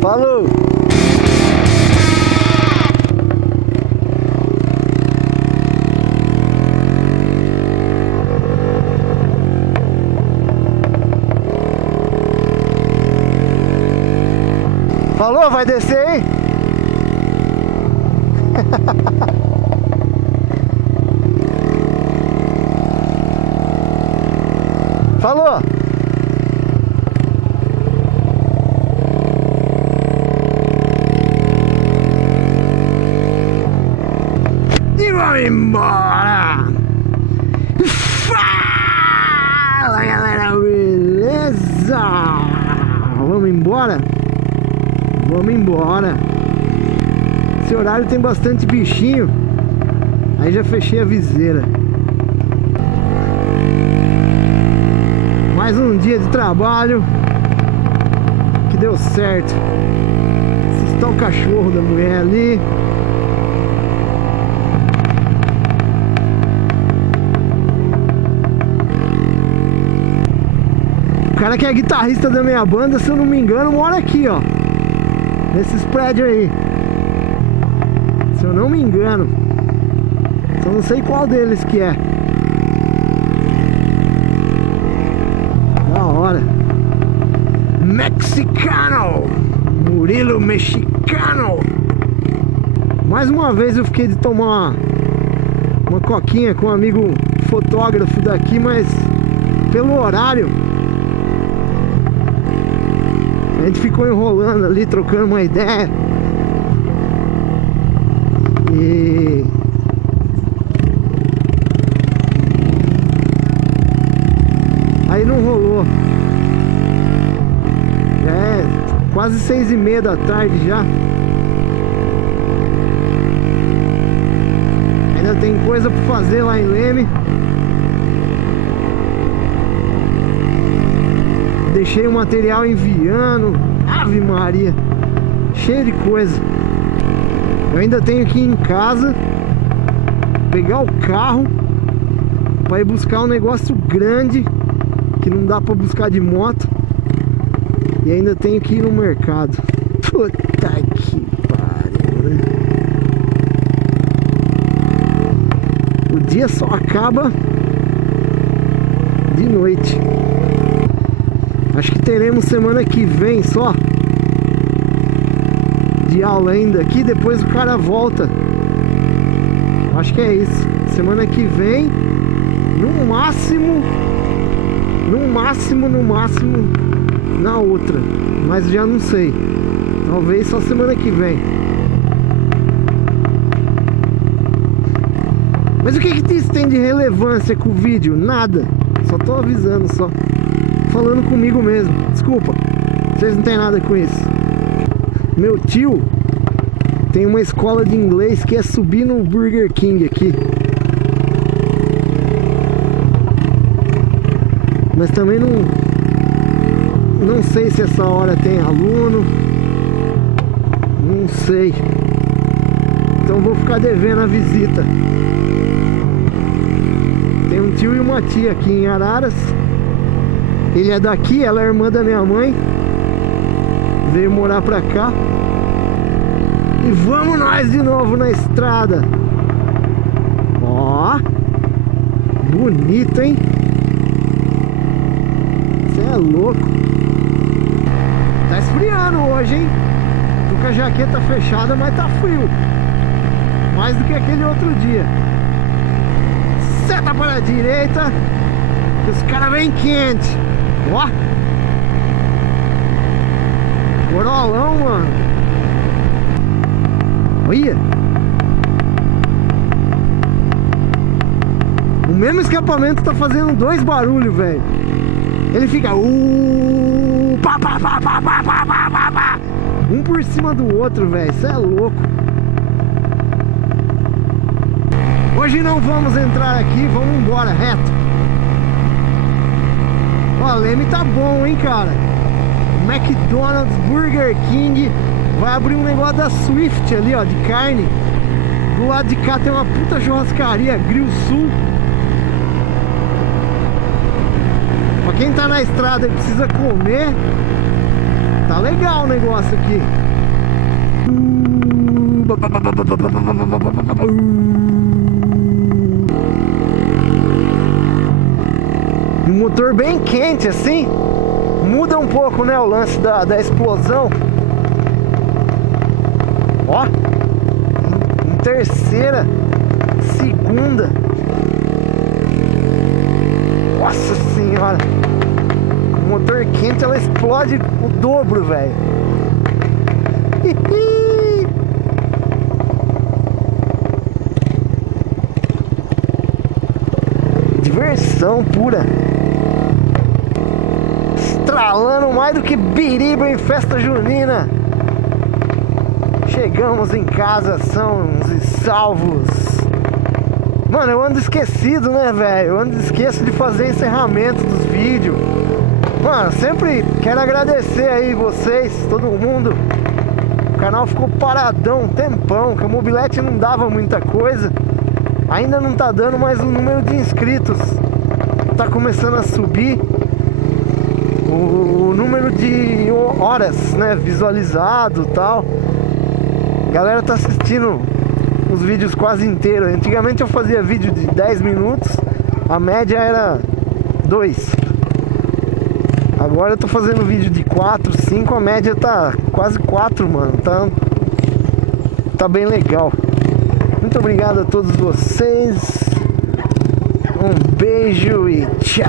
Falou! Falou, vai descer aí? Falou! E vamos embora! Fala, galera, beleza? Vamos embora? Vamos embora. Esse horário tem bastante bichinho. Aí já fechei a viseira. Mais um dia de trabalho que deu certo. Esse está o cachorro da mulher ali. O cara que é guitarrista da minha banda, se eu não me engano, mora aqui, ó. Nesses prédios aí. Se eu não me engano. Só não sei qual deles que é. Da hora. Mexicano. Murilo Mexicano. Mais uma vez eu fiquei de tomar uma coquinha com um amigo fotógrafo daqui, mas pelo horário a gente ficou enrolando ali, trocando uma ideia. E aí não rolou. Já é quase 6h30 da tarde já. Ainda tem coisa pra fazer lá em Leme. Deixei o material enviando. Ave Maria, cheio de coisa. Eu ainda tenho que ir em casa, pegar o carro para ir buscar um negócio grande que não dá para buscar de moto. E ainda tenho que ir no mercado. Puta que pariu, né? O dia só acaba de noite. Acho que teremos semana que vem só de aula ainda aqui, depois o cara volta. Acho que é isso. Semana que vem, no máximo, na outra. Mas já não sei. Talvez só semana que vem. Mas o que isso tem de relevância com o vídeo? Nada. Só tô avisando só. Falando comigo mesmo. Desculpa, vocês não tem nada com isso. Meu tio tem uma escola de inglês que é subir no Burger King aqui. Mas também não sei se essa hora tem aluno. Não sei. Então vou ficar devendo a visita. Tem um tio e uma tia aqui em Araras. Ele é daqui, ela é irmã da minha mãe. Veio morar pra cá. E vamos nós de novo na estrada. Ó, bonito, hein? Você é louco. Tá esfriando hoje, hein? Tô com a jaqueta fechada, mas tá frio. Mais do que aquele outro dia. Seta para a direita. Os caras vêm quente. Ó, gorolão, mano. Olha, o mesmo escapamento tá fazendo dois barulhos, velho. Ele fica pá, pá, pá, pá, pá, pá, pá, pá, pá. Um por cima do outro, velho. Isso é louco. Hoje não vamos entrar aqui, vamos embora reto. Ó, Leme tá bom, hein, cara. McDonald's, Burger King. Vai abrir um negócio da Swift ali, ó, de carne. Do lado de cá tem uma puta churrascaria, Grill Sul. Pra quem tá na estrada e precisa comer, Tá legal o negócio aqui. Um motor bem quente assim. Muda um pouco, né, o lance da explosão. Ó, em terceira, segunda. Nossa senhora. O motor quente, ela explode o dobro, velho. Diversão pura. Estralando mais do que biriba em festa junina. Chegamos em casa sãos e salvos. Mano, eu ando esquecido, né, velho? Eu ando esqueço de fazer encerramento dos vídeos. Mano, sempre quero agradecer aí vocês, todo mundo. O canal ficou paradão um tempão, que o mobilete não dava muita coisa. Ainda não tá dando, mas o número de inscritos tá começando a subir. O número de horas, né, visualizado e tal. A galera tá assistindo os vídeos quase inteiros. Antigamente eu fazia vídeo de 10 minutos, a média era 2. Agora eu tô fazendo vídeo de 4, 5, a média tá quase 4, mano. Tá bem legal. Muito obrigado a todos vocês. Um beijo e tchau.